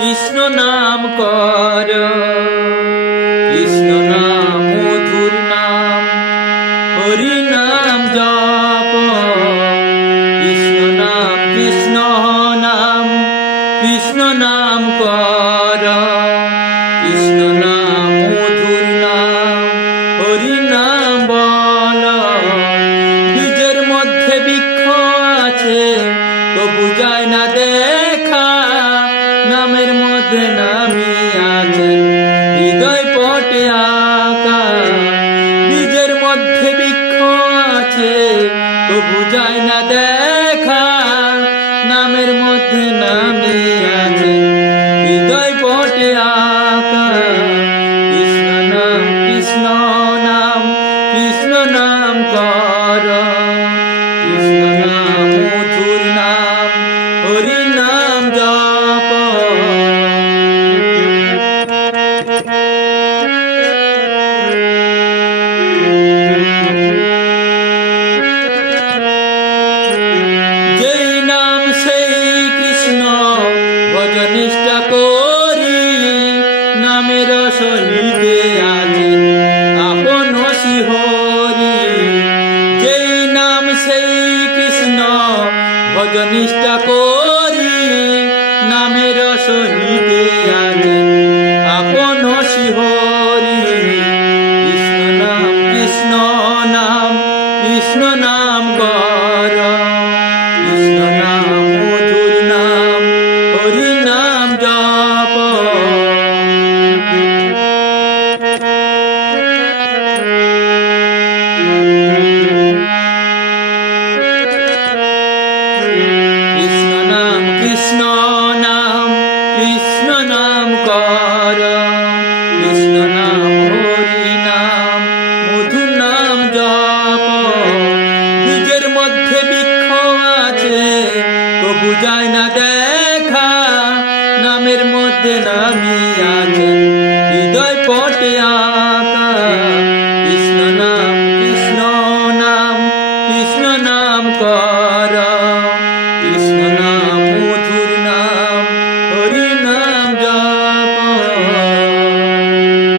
কৃষ্ণ নাম কর, কৃষ্ণ নাম মধুর নাম, হরি নাম জপ। কৃষ্ণ নাম কৃষ্ণ নাম কর, কৃষ্ণ নাম মধুর নাম, হরি নাম বল। বীজের মধ্যে বৃক্ষ আছে তবু যায় না দেখা, নামের মধ্যে নামি আছেন হৃদয় পটে আঁকা। বীজের মধ্যে বৃক্ষ আছে তবু যায় না দেখা, নামের মধ্যে নামি আছেন হৃদয় পটে আঁকা। কৃষ্ণ নাম কৃষ্ণ নাম কর, কৃষ্ণ নাম মধুর নাম, হরি নাম জপ। যেই নাম সেই কৃষ্ণ ভজ নিষ্ঠা করি, নামের সহিতে আছেন আপন শিহরি। যেই নাম সেই কৃষ্ণ ভজ নিষ্ঠা করি, নামের সহিতে আছেন আপন শিহরি। কৃষ্ণ নাম কৃষ্ণ নাম কর, কৃষ্ণ নাম মধুর নাম, হরি নাম জপ। কৃষ্ণ নাম কৃষ্ণ নাম কর, কৃষ্ণ নাম হরি নাম, মধুর নাম জপ। বীজের মধ্যে বৃক্ষ আছে তবু যায় না দেখা, নামের মধ্যে নামি আছেন হৃদয় পটে